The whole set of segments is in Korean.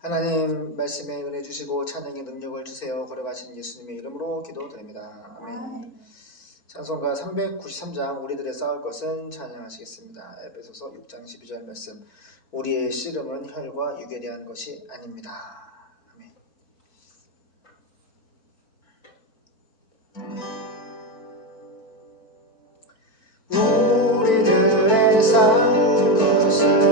하나님 말씀에 은혜 주시고 찬양의 능력을 주세요. 걸어가신 예수님의 이름으로 기도드립니다. 아멘. 찬송가 393장 우리들의 싸울 것은 찬양하시겠습니다. 에베소서 6장 12절 말씀. 우리의 씨름은 혈과 육에 대한 것이 아닙니다. 아멘. 우리들의 싸울 것은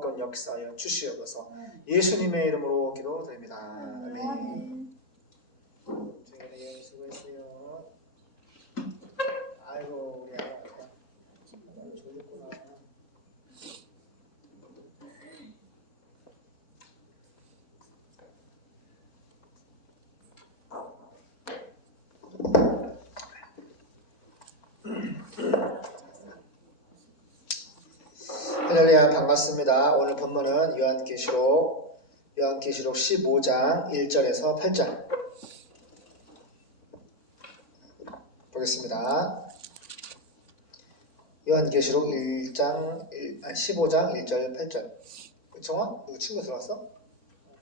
놀라운 역사여 주시옵소서. 예수님의 이름으로 기도드립니다. 아멘. 저희가 수고했어요. 아이고 우리 아가 졸렸구나. 할렐루야, 반갑습니다. 오늘 본문은 요한계시록 15장 1절에서 8절 보겠습니다. 요한계시록 15장 1절 8절. 정원? 누구 친구 들어왔어?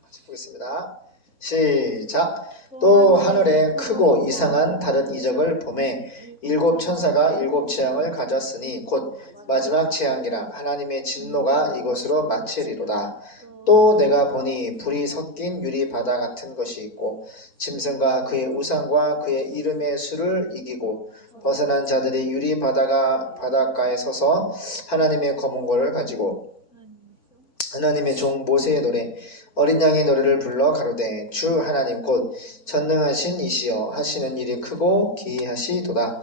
같이 보겠습니다. 시작. 또 하늘에 크고 이상한 다른 이적을 보매 일곱 천사가 일곱 재앙을 가졌으니 곧 마지막 재앙이라 하나님의 진노가 이곳으로 마치리로다. 또 내가 보니 불이 섞인 유리 바다 같은 것이 있고 짐승과 그의 우상과 그의 이름의 수를 이기고 벗어난 자들이 유리 바닷가에 서서 하나님의 검은고를 가지고 하나님의 종 모세의 노래 어린 양의 노래를 불러 가로되 주 하나님 곧 전능하신 이시여 하시는 일이 크고 기이하시도다.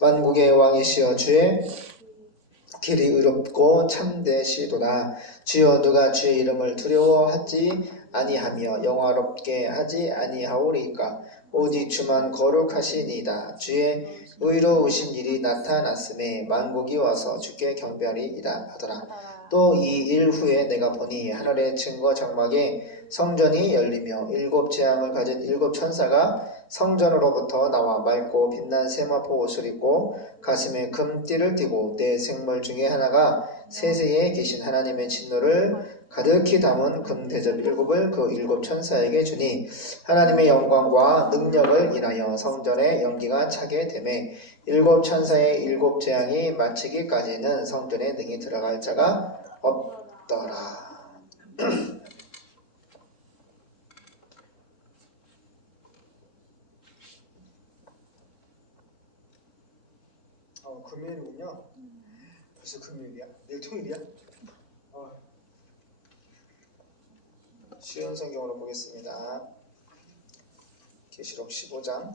만국의 왕이시여 주의 길이 의롭고 참되시도다. 주여 누가 주의 이름을 두려워하지 아니하며 영화롭게 하지 아니하오리까. 오직 주만 거룩하시니이다. 주의 의로우신 일이 나타났음에 만국이 와서 주께 경배하리이다 하더라. 또 이 일 후에 내가 보니 하늘의 증거 장막에 성전이 열리며 일곱 재앙을 가진 일곱 천사가 성전으로부터 나와 맑고 빛난 세마포 옷을 입고 가슴에 금띠를 띠고 네 생물 중에 하나가 세세에 계신 하나님의 진노를 가득히 담은 금대접 일곱을 그 일곱 천사에게 주니 하나님의 영광과 능력을 인하여 성전에 연기가 차게 되매 일곱 천사의 일곱 재앙이 마치기까지는 성전에 능히 들어갈 자가 없더라. 금요일이군요. 벌써 금요일이야? 내일 토요일이야? 쉬운 성경으로 보겠습니다. 계시록 15장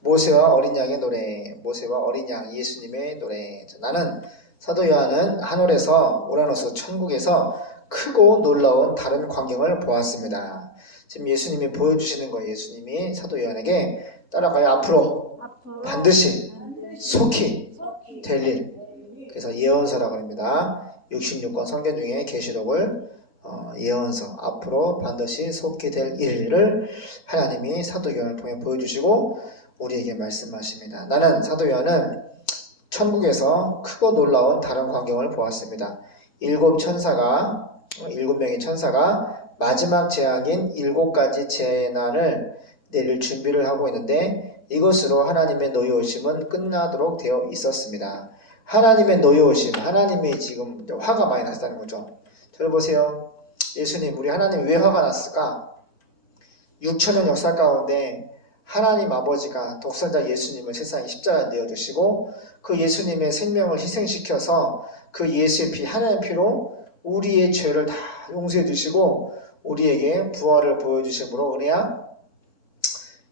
모세와 어린 양의 노래. 모세와 어린 양 예수님의 노래. 나는 사도 요한은 하늘에서 우라노스 천국에서 크고 놀라운 다른 광경을 보았습니다. 지금 예수님이 보여주시는 거예요. 예수님이 사도 요한에게 따라가요. 앞으로 반드시 속히 될 일. 그래서 예언서라고 합니다. 66권 성경 중에 계시록을 예언서, 앞으로 반드시 속히 될 일을 하나님이 사도 요한을 통해 보여주시고 우리에게 말씀하십니다. 나는 사도 요한은 천국에서 크고 놀라운 다른 광경을 보았습니다. 일곱 명의 천사가 마지막 재앙인 7가지 재난을 내릴 준비를 하고 있는데 이것으로 하나님의 노여우심은 끝나도록 되어 있었습니다. 하나님의 노여우심, 하나님이 지금 화가 많이 났다는 거죠. 저를 보세요. 예수님, 우리 하나님 왜 화가 났을까? 6천년 역사 가운데 하나님 아버지가 독생자 예수님을 세상에 십자가에 내어주시고 그 예수님의 생명을 희생시켜서 그 예수의 피, 하나님의 피로 우리의 죄를 다 용서해 주시고 우리에게 부활을 보여주심으로 은혜야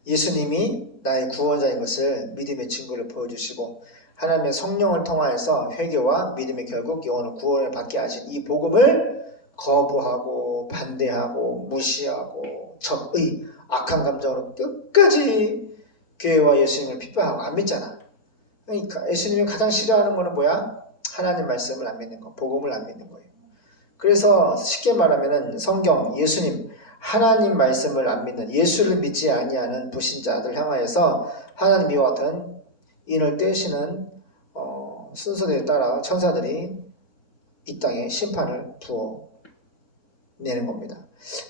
예수님이 나의 구원자인 것을 믿음의 증거를 보여주시고 하나님의 성령을 통하여서 회개와 믿음의 결국 영원한 구원을 받게 하신 이 복음을 거부하고 반대하고 무시하고 적의 악한 감정으로 끝까지 교회와 예수님을 핍박하고 안 믿잖아. 그러니까 예수님이 가장 싫어하는 거는 뭐야? 하나님 말씀을 안 믿는 거, 복음을 안 믿는 거예요. 그래서 쉽게 말하면 성경, 예수님, 하나님 말씀을 안 믿는, 예수를 믿지 아니하는 불신자들 향하여서 하나님 이와 같은 인을 떼시는 순서대로 따라 천사들이 이 땅에 심판을 부어내는 겁니다.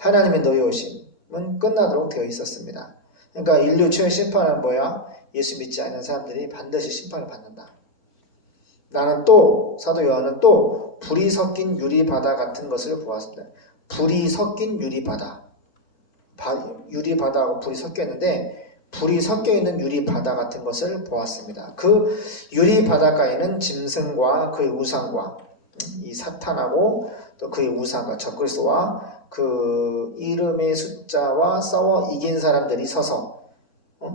하나님의 노여우심은 끝나도록 되어 있었습니다. 그러니까 인류 최후의 심판은 뭐야? 예수 믿지 않는 사람들이 반드시 심판을 받는다. 나는 또 사도 요한은 또 불이 섞인 유리바다 같은 것을 보았습니다. 불이 섞인 유리바다. 유리바다하고 불이 섞여 있는데 불이 섞여 있는 유리바다 같은 것을 보았습니다. 그 유리바닷가에는 짐승과 그의 우상과 이 사탄하고 또 그의 우상과 적그리스도와 그 이름의 숫자와 싸워 이긴 사람들이 서서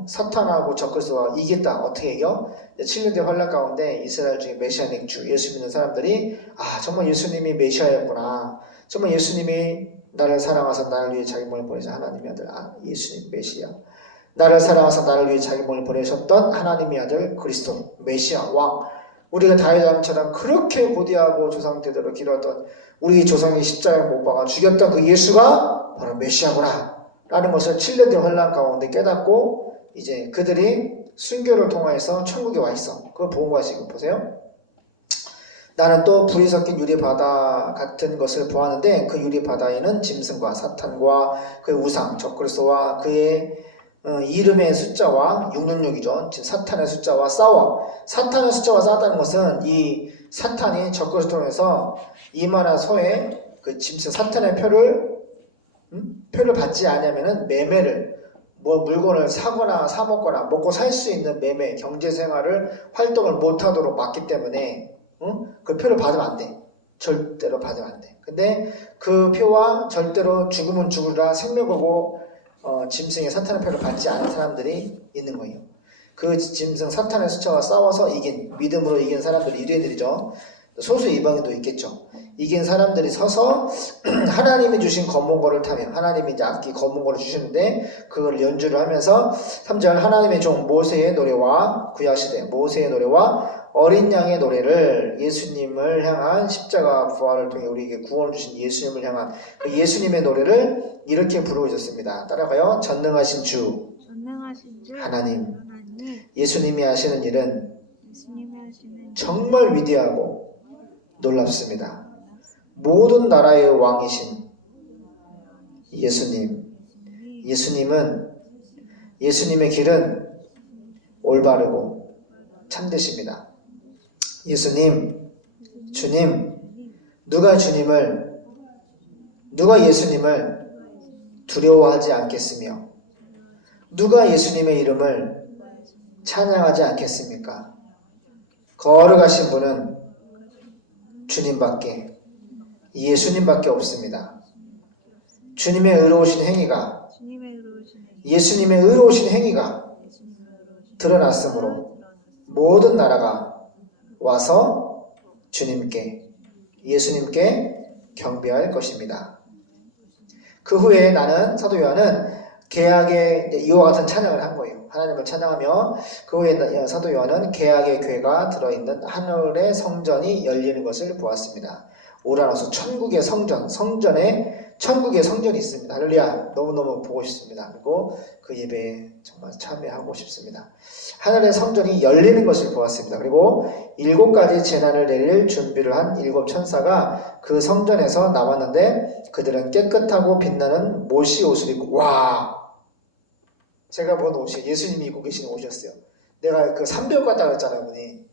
사탄하고 적그리스도와 이겼다. 어떻게 이겨? 7년대 환란 가운데 이스라엘 중에 메시아닉 주 예수 믿는 사람들이 정말 예수님이 메시아였구나. 정말 예수님이 나를 사랑하사 나를 위해 자기 몸을 보내신 하나님의 아들 예수님 메시아. 나를 사랑하사 나를 위해 자기 몸을 보내셨던 하나님의 아들 그리스도 메시아 왕. 우리가 다윗 왕처럼 그렇게 고대하고 조상대대로 기도했던 우리 조상이 십자가에 못 박아 죽였던 그 예수가 바로 메시아구나 라는 것을 7년대 환란 가운데 깨닫고 이제 그들이 순교를 통해서 천국에 와 있어. 그걸 본 거야 지금 보세요. 나는 또 불이 섞인 유리바다 같은 것을 보았는데 그 유리바다에는 짐승과 사탄과 그의 우상 적그리스도와 그의 이름의 숫자와 666이죠. 지금 사탄의 숫자와 싸워. 사탄의 숫자와 싸웠다는 것은 이 사탄이 적그리스도를 통해서 이마나 서에 그 짐승 사탄의 표를 받지 않으면은 매매를 물건을 사거나 사먹거나 먹고 살 수 있는 매매 경제생활을 활동을 못하도록 막기 때문에 그 표를 받으면 안 돼. 절대로 받으면 안 돼. 근데 그 표와 절대로 죽으면 죽으라 생명보고 짐승의 사탄의 표를 받지 않은 사람들이 있는 거예요. 그 짐승 사탄의 숫자와 싸워서 이긴 믿음으로 이긴 사람들이 유대인들이죠. 소수 이방인도 있겠죠. 이긴 사람들이 서서 하나님이 주신 검은고를 타며 하나님이 이제 악기 검은고를 주시는데 그걸 연주를 하면서 3절 하나님의 종 모세의 노래와 구약시대 모세의 노래와 어린 양의 노래를 예수님을 향한 십자가 부활을 통해 우리에게 구원을 주신 예수님을 향한 그 예수님의 노래를 이렇게 부르고 있었습니다. 따라가요. 전능하신 주 하나님 예수님이 하시는 일은 정말 위대하고 놀랍습니다. 모든 나라의 왕이신 예수님의 길은 올바르고 참되십니다. 주님, 누가 예수님을 두려워하지 않겠으며 누가 예수님의 이름을 찬양하지 않겠습니까? 거룩하신 분은 주님밖에 예수님밖에 없습니다. 주님의 의로우신 행위가 예수님의 의로우신 행위가 드러났으므로 모든 나라가 와서 예수님께 경배할 것입니다. 그 후에 사도 요한은 개약의 이와 같은 찬양을 한 거예요. 하나님을 찬양하며 그 후에 사도 요한은 개약의 궤가 들어있는 하늘의 성전이 열리는 것을 보았습니다. 오라노스 천국의 성전이 있습니다. 할렐루야. 너무너무 보고 싶습니다. 그리고 그 예배에 정말 참여하고 싶습니다. 하늘의 성전이 열리는 것을 보았습니다. 그리고 7가지 재난을 내릴 준비를 한 7 천사가 그 성전에서 나왔는데 그들은 깨끗하고 빛나는 못이 옷을 입고 제가 본 옷이 예수님이 입고 계시는 옷이었어요. 내가 그 삼벽 갔다 그랬잖아요. 어머니.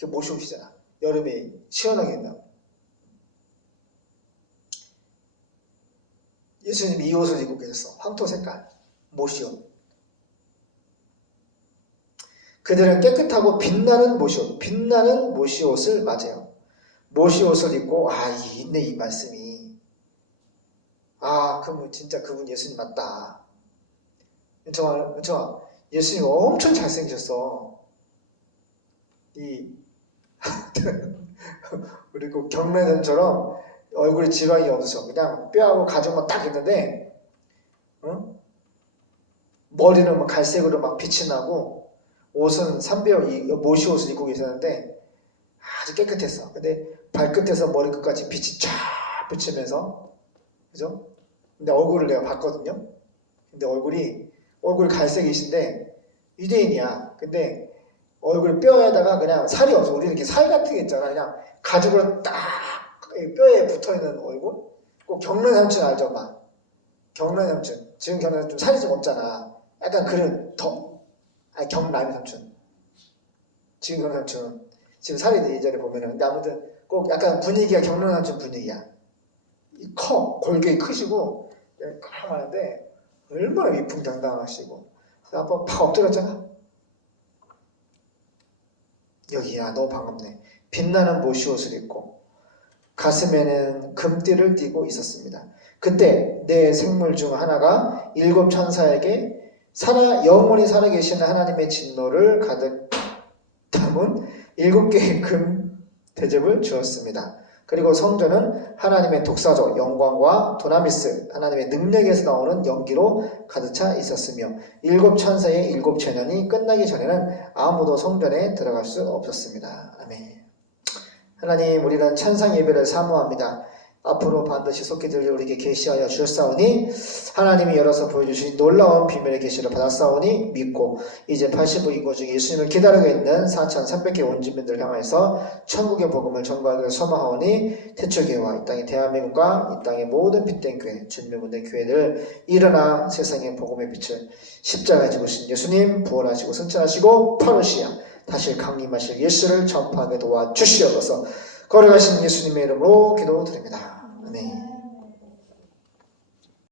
그 못이 옷이잖아. 여름에 시원하게 입는다고. 예수님이 이 옷을 입고 계셨어. 황토 색깔 못이 옷. 그들은 깨끗하고 빛나는 못이 옷을 맞아요. 못이 옷을 입고 있네 이 말씀이. 그럼 진짜 그분 예수님 맞다. 은총아, 예수님 엄청 잘생기셨어. 그리고 경련처럼 얼굴에 지방이 없으셔. 그냥 뼈하고 가죽만 딱 있는데, 머리는 막 갈색으로 막 빛이 나고, 옷은 못이 옷을 입고 계셨는데, 아주 깨끗했어. 근데 발끝에서 머리끝까지 빛이 쫙 비치면서, 그죠? 근데 얼굴을 내가 봤거든요. 근데 얼굴이 갈색이신데, 유대인이야. 근데 얼굴 뼈에다가 그냥 살이 없어. 우리 이렇게 살 같은 게 있잖아. 그냥 가죽으로 딱 뼈에 붙어있는 얼굴? 꼭 경련삼촌 알죠? 경련삼촌. 지금 경련삼촌 살이 좀 없잖아. 약간 경남 삼촌. 지금 경련삼촌. 지금 살이 예전에 보면은. 근데 아무튼 꼭 약간 분위기가 경련삼촌 분위기야. 골격이 크시고, 까만한데, 얼마나 위풍당당하시고. 아빠 팍 엎드렸잖아. 여기야, 너무 반갑네. 빛나는 못이 옷을 입고, 가슴에는 금띠를 띠고 있었습니다. 그때 네 생물 중 하나가 일곱 천사에게 영원히 살아계시는 하나님의 진노를 가득 담은 일곱 개의 금 대접을 주었습니다. 그리고 성전은 하나님의 독사조 영광과 도나미스 하나님의 능력에서 나오는 연기로 가득 차 있었으며 일곱 천사의 일곱 체년이 끝나기 전에는 아무도 성전에 들어갈 수 없었습니다. 아멘. 하나님, 우리는 찬상 예배를 사모합니다. 앞으로 반드시 속히 들려 우리에게 계시하여 주셨사오니 하나님이 열어서 보여주신 놀라운 비밀의 계시를 받았사오니 믿고 이제 80부 인구 중에 예수님을 기다리고 있는 4,300개 원주민들 향해서 천국의 복음을 전가하기를 소망하오니 태초교회와 이 땅의 대한민국과 이 땅의 모든 빛된 교회 주님의 모든 교회들 일어나 세상의 복음의 빛을 십자가에 죽으신 예수님 부활하시고 승천하시고 파루시아 다시 강림하실 예수를 전파하게 도와주시옵소서. 걸어가신 예수님의 이름으로 기도드립니다. 아멘.